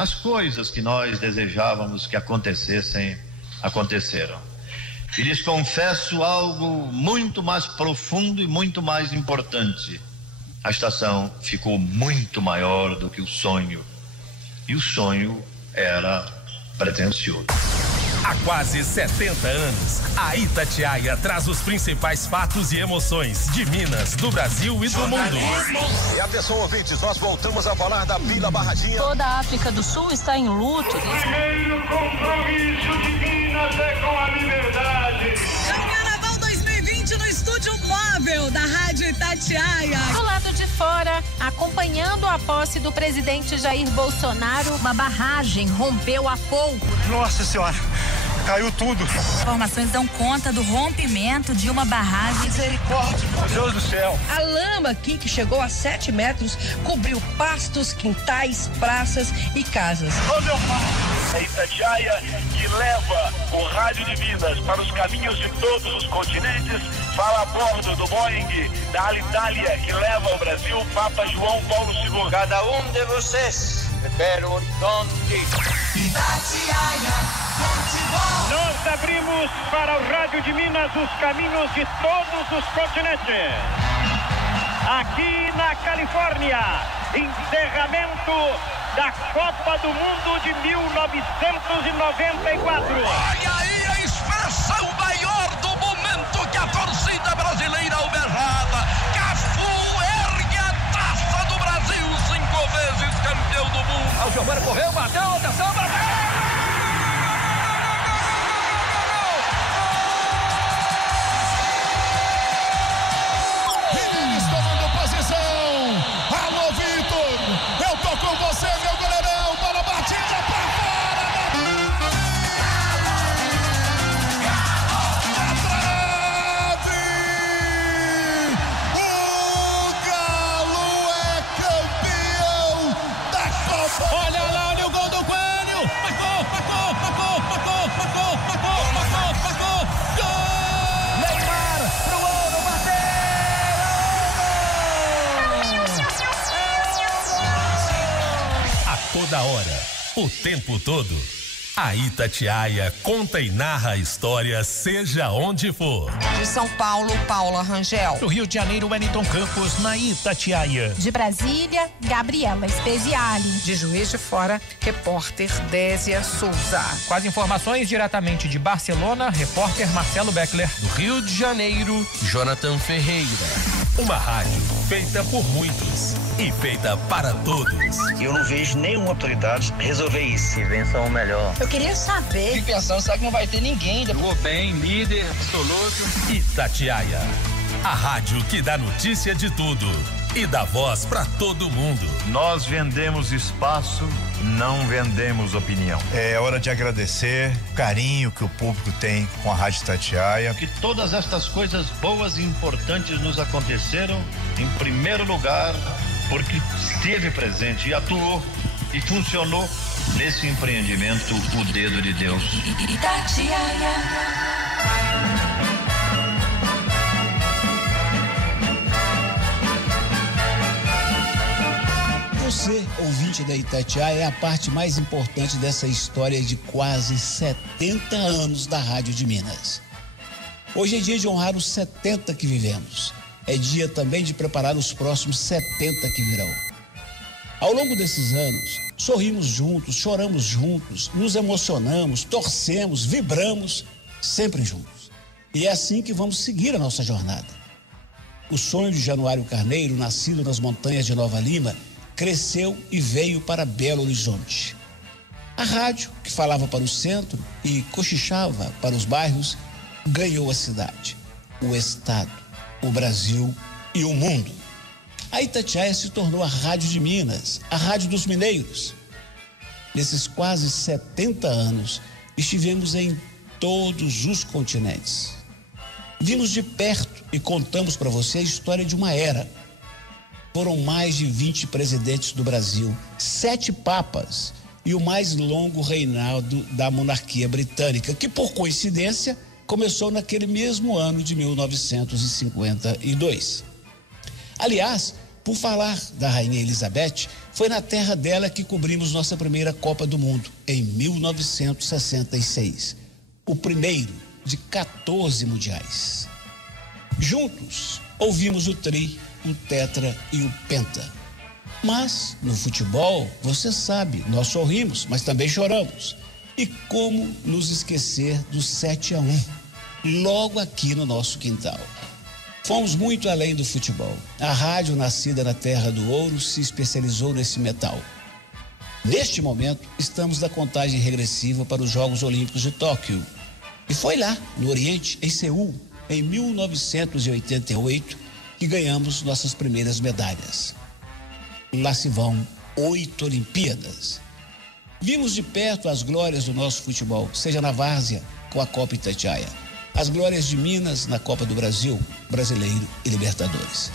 As coisas que nós desejávamos que acontecessem, aconteceram. E lhes confesso algo muito mais profundo e muito mais importante. A estação ficou muito maior do que o sonho. E o sonho era pretensioso. Há quase 70 anos, a Itatiaia traz os principais fatos e emoções de Minas, do Brasil e do mundo. E atenção, ouvintes, nós voltamos a falar da Vila Barradinha. Toda a África do Sul está em luto. O primeiro compromisso de Minas é com a liberdade. Carnaval 2020 no estúdio móvel da Rádio Itatiaia. Do lado de fora, acompanhando a posse do presidente Jair Bolsonaro, uma barragem rompeu há pouco. Nossa Senhora, caiu tudo. Informações dão conta do rompimento de uma barragem. Misericórdia, meu Deus do céu. A lama aqui, que chegou a 7 metros, cobriu pastos, quintais, praças e casas. Ô, meu pai. A Itatiaia, que leva o rádio de Minas para os caminhos de todos os continentes, fala a bordo do Boeing da Alitalia, que leva ao Brasil Papa João Paulo II. Cada um de vocês pergunte. Itatiaia, nós abrimos para o rádio de Minas os caminhos de todos os continentes. Aqui na Califórnia, encerramento da Copa do Mundo de 1994. Olha aí a expressão maior do momento que a torcida brasileira almejava. Cafu ergue a taça do Brasil, 5 vezes campeão do mundo. O Giovanni correu, bateu, atenção, bateu! Alô, Vitor! Eu tô com você, meu goleirão! Bola batida pra fora! Na trave! O Galo é campeão da Copa! Olha lá, olha o gol do Coelho! Marcou! Gol! Neymar pro ouro, bateu! Toda hora, o tempo todo, a Itatiaia conta e narra a história, seja onde for. De São Paulo, Paula Rangel. Do Rio de Janeiro, Wellington Campos, na Itatiaia. De Brasília, Gabriela Speziale. De Juiz de Fora, repórter Désia Souza. Com as informações diretamente de Barcelona, repórter Marcelo Beckler. Do Rio de Janeiro, Jonathan Ferreira. Uma rádio feita por muitos e feita para todos. Eu não vejo nenhuma autoridade resolver isso. Que vençam o melhor. Eu queria saber. Fico pensando, será que não vai ter ninguém? Jogou bem, líder absoluto. Itatiaia, a rádio que dá notícia de tudo e dá voz para todo mundo. Nós vendemos espaço, não vendemos opinião. É hora de agradecer o carinho que o público tem com a Rádio Itatiaia. Que todas estas coisas boas e importantes nos aconteceram, em primeiro lugar, porque esteve presente e atuou e funcionou nesse empreendimento o dedo de Deus. Itatiaia. Você, ouvinte da Itatiaia, é a parte mais importante dessa história de quase 70 anos da Rádio de Minas. Hoje é dia de honrar os 70 que vivemos. É dia também de preparar os próximos 70 que virão. Ao longo desses anos, sorrimos juntos, choramos juntos, nos emocionamos, torcemos, vibramos, sempre juntos. E é assim que vamos seguir a nossa jornada. O sonho de Januário Carneiro, nascido nas montanhas de Nova Lima, cresceu e veio para Belo Horizonte. A rádio, que falava para o centro e cochichava para os bairros, ganhou a cidade, o estado, o Brasil e o mundo. A Itatiaia se tornou a Rádio de Minas, a Rádio dos Mineiros. Nesses quase 70 anos, estivemos em todos os continentes. Vimos de perto e contamos para você a história de uma era. Foram mais de 20 presidentes do Brasil, 7 papas e o mais longo reinado da monarquia britânica, que por coincidência começou naquele mesmo ano de 1952. Aliás, Por falar da Rainha Elizabeth, foi na terra dela que cobrimos nossa primeira Copa do Mundo, em 1966. O primeiro de 14 mundiais. Juntos, ouvimos o tri, o tetra e o penta. Mas, no futebol, você sabe, nós sorrimos, mas também choramos. E como nos esquecer do 7-1, logo aqui no nosso quintal. Fomos muito além do futebol. A rádio, nascida na Terra do Ouro, se especializou nesse metal. Neste momento, estamos na contagem regressiva para os Jogos Olímpicos de Tóquio. E foi lá, no Oriente, em Seul, em 1988, que ganhamos nossas primeiras medalhas. Lá se vão 8 Olimpíadas. Vimos de perto as glórias do nosso futebol, seja na várzea, com a Copa Itatiaia. As glórias de Minas na Copa do Brasil, Brasileiro e Libertadores.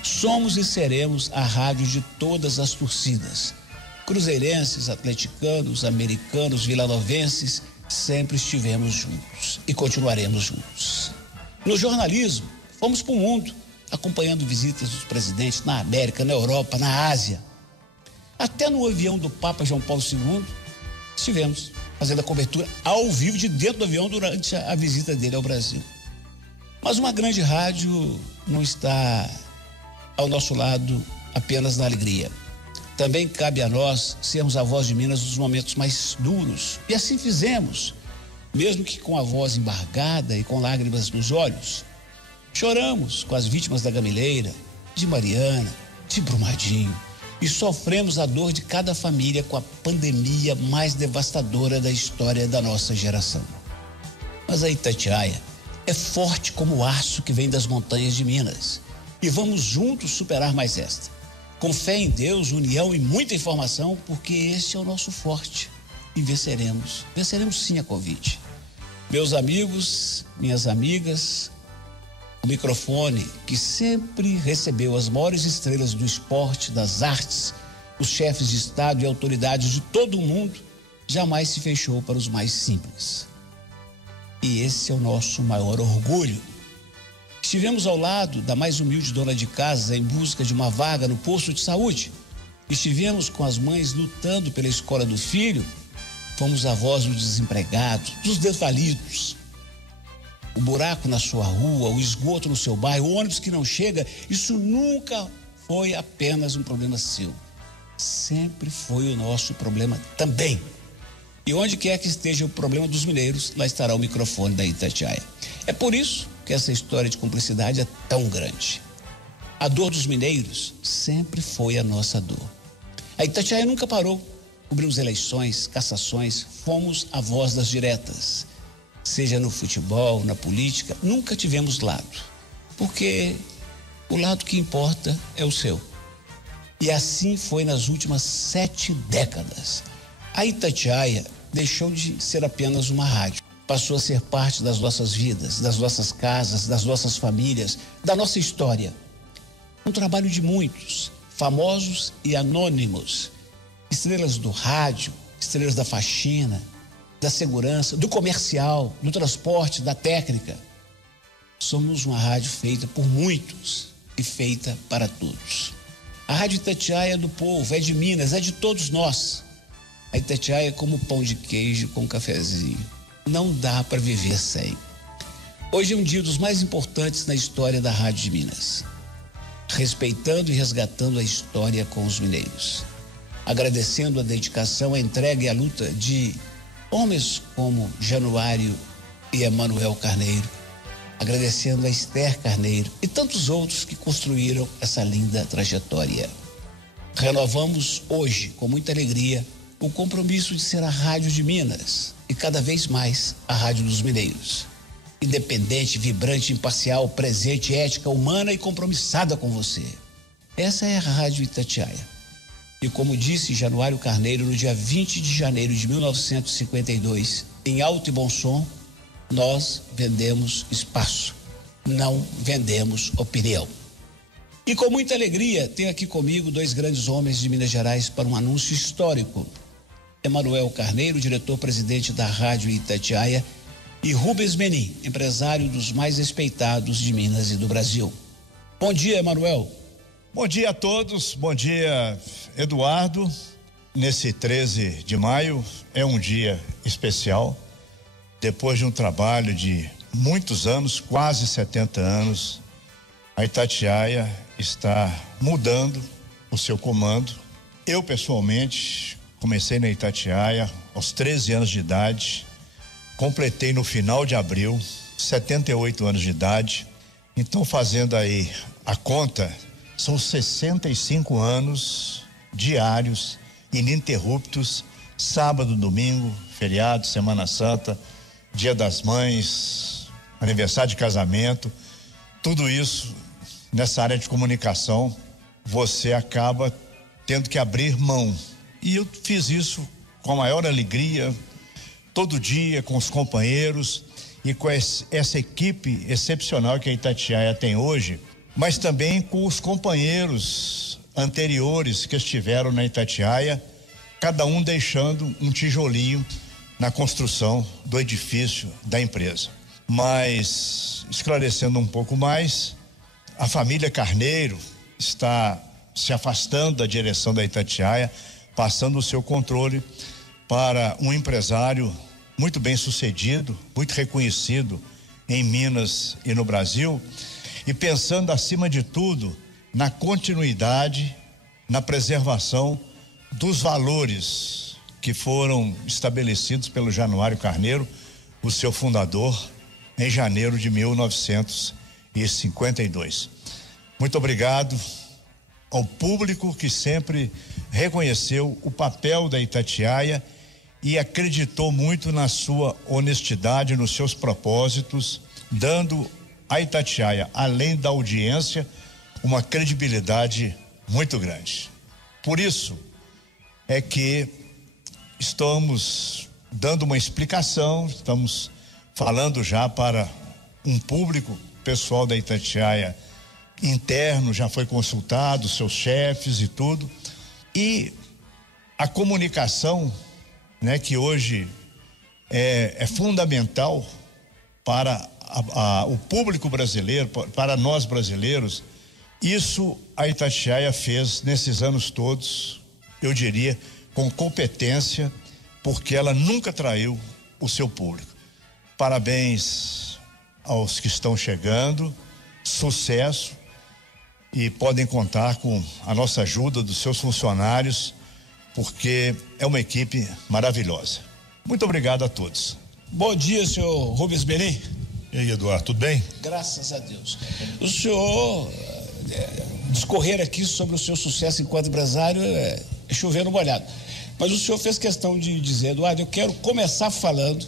Somos e seremos a rádio de todas as torcidas. Cruzeirenses, atleticanos, americanos, vilanovenses, sempre estivemos juntos e continuaremos juntos. No jornalismo, fomos para o mundo, acompanhando visitas dos presidentes na América, na Europa, na Ásia. Até no avião do Papa João Paulo II, estivemos fazendo a cobertura ao vivo de dentro do avião durante a visita dele ao Brasil. Mas uma grande rádio não está ao nosso lado apenas na alegria. Também cabe a nós sermos a voz de Minas nos momentos mais duros. E assim fizemos, mesmo que com a voz embargada e com lágrimas nos olhos. Choramos com as vítimas da Gamileira, de Mariana, de Brumadinho. E sofremos a dor de cada família com a pandemia mais devastadora da história da nossa geração. Mas a Itatiaia é forte como o aço que vem das montanhas de Minas. E vamos juntos superar mais esta. Com fé em Deus, união e muita informação, porque este é o nosso forte. E venceremos. Venceremos sim a Covid. Meus amigos, minhas amigas, o microfone que sempre recebeu as maiores estrelas do esporte, das artes, os chefes de Estado e autoridades de todo o mundo, jamais se fechou para os mais simples. E esse é o nosso maior orgulho. Estivemos ao lado da mais humilde dona de casa em busca de uma vaga no posto de saúde. Estivemos com as mães lutando pela escola do filho. Fomos a voz dos desempregados, dos desvalidos. O buraco na sua rua, o esgoto no seu bairro, o ônibus que não chega, isso nunca foi apenas um problema seu. Sempre foi o nosso problema também. E onde quer que esteja o problema dos mineiros, lá estará o microfone da Itatiaia. É por isso que essa história de cumplicidade é tão grande. A dor dos mineiros sempre foi a nossa dor. A Itatiaia nunca parou. Cobrimos eleições, cassações, fomos a voz das diretas. Seja no futebol, na política, nunca tivemos lado, porque o lado que importa é o seu. E assim foi nas últimas 7 décadas. A Itatiaia deixou de ser apenas uma rádio, passou a ser parte das nossas vidas, das nossas casas, das nossas famílias, da nossa história. Um trabalho de muitos, famosos e anônimos, estrelas do rádio, estrelas da faxina, da segurança, do comercial, do transporte, da técnica. Somos uma rádio feita por muitos e feita para todos. A Rádio Itatiaia é do povo, é de Minas, é de todos nós. A Itatiaia é como pão de queijo com cafezinho. Não dá para viver sem. Hoje é um dia dos mais importantes na história da Rádio de Minas. Respeitando e resgatando a história com os mineiros. Agradecendo a dedicação, a entrega e a luta de homens como Januário e Emanuel Carneiro, agradecendo a Esther Carneiro e tantos outros que construíram essa linda trajetória. Renovamos hoje, com muita alegria, o compromisso de ser a Rádio de Minas e cada vez mais a Rádio dos Mineiros. Independente, vibrante, imparcial, presente, ética, humana e compromissada com você. Essa é a Rádio Itatiaia. E como disse Januário Carneiro no dia 20 de janeiro de 1952, em alto e bom som, nós vendemos espaço, não vendemos opinião. E com muita alegria, tenho aqui comigo 2 grandes homens de Minas Gerais para um anúncio histórico. Emanuel Carneiro, diretor-presidente da Rádio Itatiaia, e Rubens Menin, empresário dos mais respeitados de Minas e do Brasil. Bom dia, Emanuel. Bom dia a todos, bom dia, Eduardo. Nesse 13 de maio é um dia especial. Depois de um trabalho de muitos anos, quase 70 anos, a Itatiaia está mudando o seu comando. Eu, pessoalmente, comecei na Itatiaia aos 13 anos de idade, completei no final de abril 78 anos de idade. Então, fazendo aí a conta, são 65 anos diários, ininterruptos, sábado, domingo, feriado, Semana Santa, Dia das Mães, aniversário de casamento, tudo isso nessa área de comunicação, você acaba tendo que abrir mão. E eu fiz isso com a maior alegria, todo dia, com os companheiros e com essa equipe excepcional que a Itatiaia tem hoje, mas também com os companheiros anteriores que estiveram na Itatiaia, cada um deixando um tijolinho na construção do edifício da empresa. Mas, esclarecendo um pouco mais, a família Carneiro está se afastando da direção da Itatiaia, passando o seu controle para um empresário muito bem sucedido, muito reconhecido em Minas e no Brasil, e pensando acima de tudo na continuidade, na preservação dos valores que foram estabelecidos pelo Januário Carneiro, o seu fundador, em janeiro de 1952. Muito obrigado ao público que sempre reconheceu o papel da Itatiaia e acreditou muito na sua honestidade, nos seus propósitos, dando à Itatiaia, além da audiência, uma credibilidade muito grande. Por isso é que estamos dando uma explicação, estamos falando já para um público, pessoal da Itatiaia interno, já foi consultado, seus chefes e tudo, e a comunicação, né, que hoje é fundamental para o público brasileiro, para nós brasileiros. Isso a Itatiaia fez nesses anos todos, eu diria, com competência, porque ela nunca traiu o seu público. Parabéns aos que estão chegando, sucesso, e podem contar com a nossa ajuda dos seus funcionários, porque é uma equipe maravilhosa. Muito obrigado a todos. Bom dia, senhor Rubens Berim. E aí, Eduardo, tudo bem? Graças a Deus. O senhor discorrer aqui sobre o seu sucesso enquanto empresário é chover no molhado. Mas o senhor fez questão de dizer, Eduardo, eu quero começar falando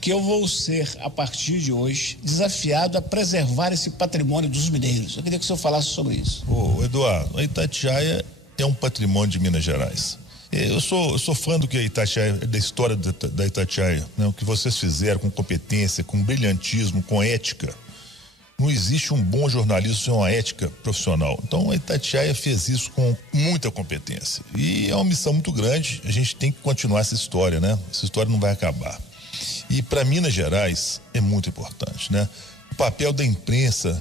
que eu vou ser, a partir de hoje, desafiado a preservar esse patrimônio dos mineiros. Eu queria que o senhor falasse sobre isso. Eduardo, a Itatiaia é um patrimônio de Minas Gerais. Eu sou fã do que a Itatiaia, da história da Itatiaia, né? O que vocês fizeram com competência, com brilhantismo, com ética. Não existe um bom jornalismo sem uma ética profissional. Então a Itatiaia fez isso com muita competência. E é uma missão muito grande, a gente tem que continuar essa história, né? Essa história não vai acabar. E para Minas Gerais é muito importante, né? O papel da imprensa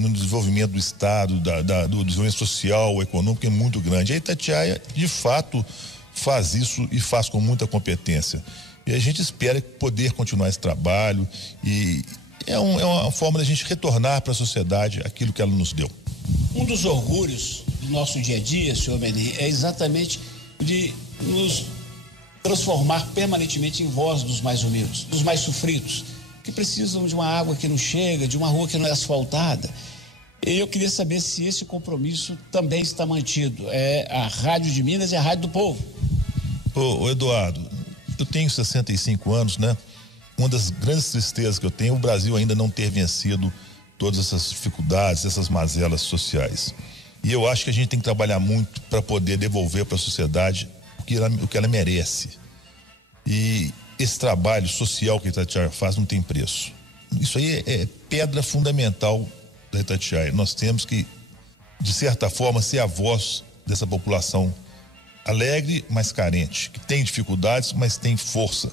no desenvolvimento do Estado, do desenvolvimento social, econômico é muito grande. A Itatiaia, de fato, faz isso e faz com muita competência. E a gente espera poder continuar esse trabalho e é uma forma da gente retornar para a sociedade aquilo que ela nos deu. Um dos orgulhos do nosso dia a dia, senhor Berim, é exatamente de nos transformar permanentemente em voz dos mais humildes, dos mais sofridos, que precisam de uma água que não chega, de uma rua que não é asfaltada. E eu queria saber se esse compromisso também está mantido. É a Rádio de Minas e a Rádio do Povo. Eduardo, eu tenho 65 anos, né? Uma das grandes tristezas que eu tenho é o Brasil ainda não ter vencido todas essas dificuldades, essas mazelas sociais. E eu acho que a gente tem que trabalhar muito para poder devolver para a sociedade o que ela merece. E esse trabalho social que a Itatiaia faz não tem preço. Isso aí é pedra fundamental da Itatiaia. Nós temos que, de certa forma, ser a voz dessa população alegre, mas carente, que tem dificuldades, mas tem força.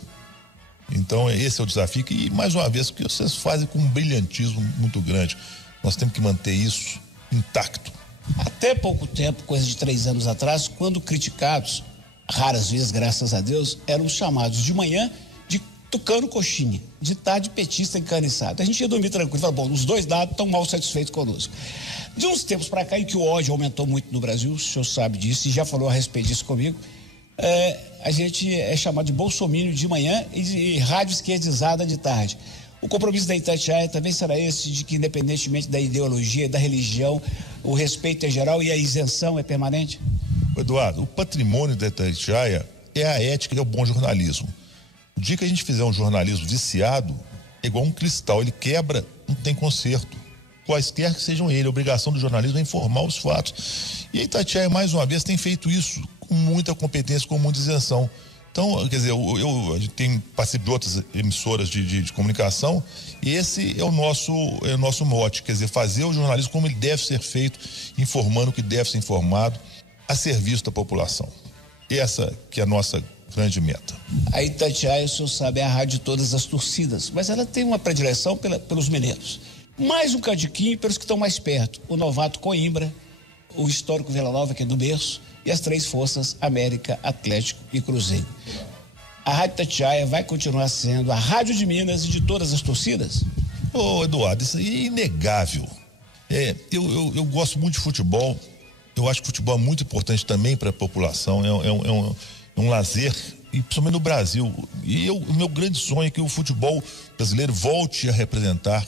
Então esse é o desafio e, mais uma vez, o que vocês fazem com um brilhantismo muito grande. Nós temos que manter isso intacto. Até pouco tempo, coisa de 3 anos atrás, quando criticados, raras vezes, graças a Deus, eram chamados de manhã de tucano coxinha, de tarde petista encaniçado. A gente ia dormir tranquilo, falava, bom, os dois lados estão mal satisfeitos conosco. De uns tempos para cá, em que o ódio aumentou muito no Brasil, o senhor sabe disso e já falou a respeito disso comigo, a gente é chamado de bolsomínio de manhã e de rádio esquerdizada de tarde. O compromisso da Itatiaia também será esse, de que independentemente da ideologia, da religião, o respeito é geral e a isenção é permanente? Eduardo, o patrimônio da Itatiaia é a ética e é o bom jornalismo. O dia que a gente fizer um jornalismo viciado, é igual um cristal, ele quebra, não tem conserto. Quaisquer que sejam ele, a obrigação do jornalismo é informar os fatos. E a Itatiaia, mais uma vez, tem feito isso com muita competência, com muita isenção. Então, quer dizer, eu participei de outras emissoras de comunicação e esse é o nosso mote, quer dizer, fazer o jornalismo como ele deve ser feito, informando o que deve ser informado, a serviço da população. Essa que é a nossa grande meta. A Itatiaia, o senhor sabe, é a rádio de todas as torcidas, mas ela tem uma predileção pelos mineiros. Mais um cadiquinho pelos que estão mais perto, o novato Coimbra, o histórico Vila Nova, que é do berço, e as 3 forças, América, Atlético e Cruzeiro. A Rádio Itatiaia vai continuar sendo a rádio de Minas e de todas as torcidas? Eduardo, isso aí é inegável. Eu gosto muito de futebol, eu acho que o futebol é muito importante também para a população, é um lazer, e principalmente no Brasil. E o meu grande sonho é que o futebol brasileiro volte a representar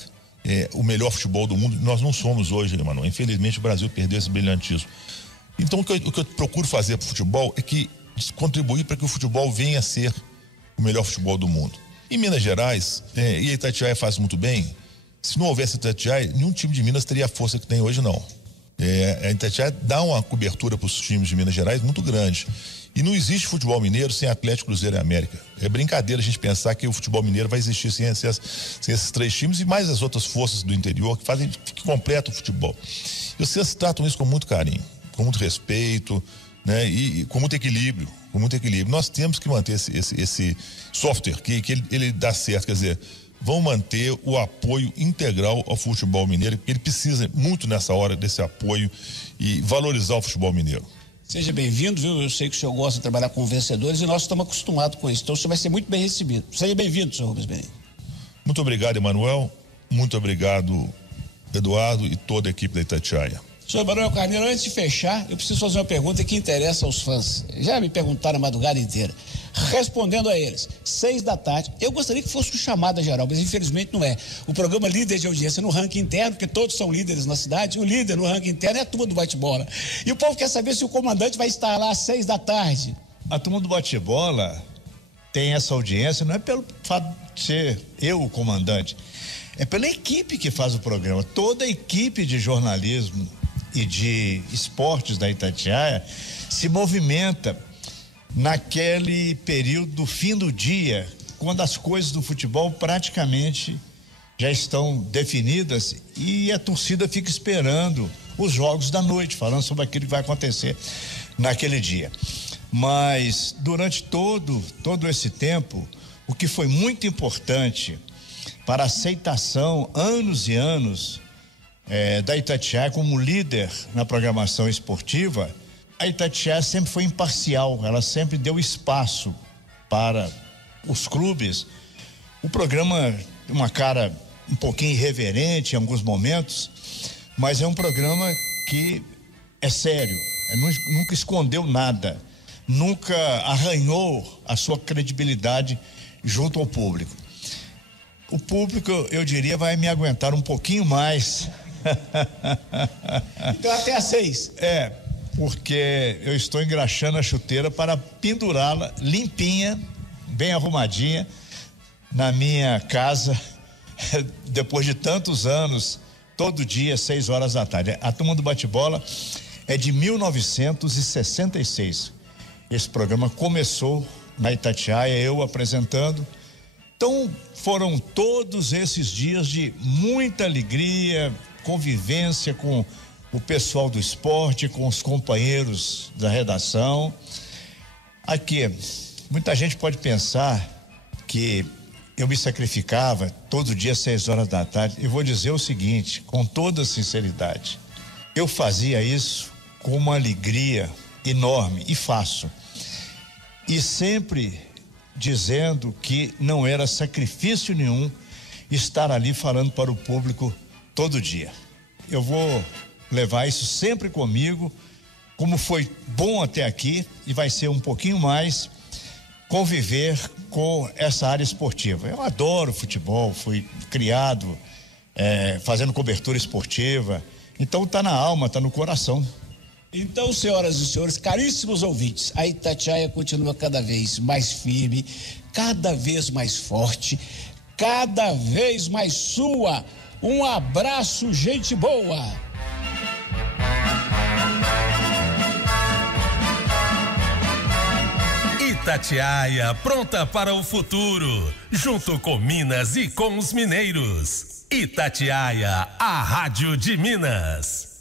o melhor futebol do mundo. Nós não somos hoje, Emanuel. Infelizmente o Brasil perdeu esse brilhantismo. Então o que eu procuro fazer para o futebol é contribuir para que o futebol venha a ser o melhor futebol do mundo. Em Minas Gerais, e a Itatiaia faz muito bem, se não houvesse Itatiaia, nenhum time de Minas teria a força que tem hoje, não. A Itatiaia dá uma cobertura para os times de Minas Gerais muito grande. E não existe futebol mineiro sem Atlético, Cruzeiro e América. É brincadeira a gente pensar que o futebol mineiro vai existir sem esses 3 times e mais as outras forças do interior que completam o futebol. E vocês tratam isso com muito carinho, com muito respeito, né? E com muito equilíbrio, Nós temos que manter esse software que ele dá certo, quer dizer, vão manter o apoio integral ao futebol mineiro, porque ele precisa muito nessa hora desse apoio e valorizar o futebol mineiro. Seja bem-vindo, viu? Eu sei que o senhor gosta de trabalhar com vencedores e nós estamos acostumados com isso. Então o senhor vai ser muito bem recebido. Seja bem-vindo, senhor Rubens Benedito. Muito obrigado, Emanuel. Muito obrigado, Eduardo e toda a equipe da Itatiaia. Senhor Emanuel Carneiro, antes de fechar, eu preciso fazer uma pergunta que interessa aos fãs. Já me perguntaram a madrugada inteira. Respondendo a eles, 6 da tarde, eu gostaria que fosse chamada geral, mas infelizmente não é. O programa líder de audiência no ranking interno, porque todos são líderes na cidade, o líder no ranking interno é a turma do bate-bola. E o povo quer saber se o comandante vai estar lá às 6 da tarde. A turma do bate-bola tem essa audiência, não é pelo fato de ser eu o comandante, é pela equipe que faz o programa. Toda a equipe de jornalismo e de esportes da Itatiaia se movimenta naquele período do fim do dia, quando as coisas do futebol praticamente já estão definidas e a torcida fica esperando os jogos da noite, falando sobre aquilo que vai acontecer naquele dia. Mas durante todo esse tempo, o que foi muito importante para a aceitação, anos e anos, da Itatiaia como líder na programação esportiva, a Itatiaia sempre foi imparcial, ela sempre deu espaço para os clubes. O programa tem uma cara um pouquinho irreverente em alguns momentos, mas é um programa que é sério, nunca escondeu nada, nunca arranhou a sua credibilidade junto ao público. O público, eu diria, vai me aguentar um pouquinho mais. Então até às 6. Porque eu estou engraxando a chuteira para pendurá-la limpinha, bem arrumadinha, na minha casa, depois de tantos anos, todo dia, 6 horas da tarde. A turma do bate-bola é de 1966. Esse programa começou na Itatiaia, eu apresentando. Então, foram todos esses dias de muita alegria, convivência com o pessoal do esporte, com os companheiros da redação. Aqui, muita gente pode pensar que eu me sacrificava todo dia 6 horas da tarde. Eu vou dizer o seguinte, com toda sinceridade, eu fazia isso com uma alegria enorme e faço. E sempre dizendo que não era sacrifício nenhum estar ali falando para o público todo dia. Eu vou levar isso sempre comigo, como foi bom até aqui e vai ser um pouquinho mais conviver com essa área esportiva. Eu adoro futebol, fui criado fazendo cobertura esportiva, então tá na alma, tá no coração. Então, senhoras e senhores, caríssimos ouvintes, a Itatiaia continua cada vez mais firme, cada vez mais forte, cada vez mais sua. Um abraço, gente boa! Itatiaia, pronta para o futuro, junto com Minas e com os mineiros. Itatiaia, a rádio de Minas.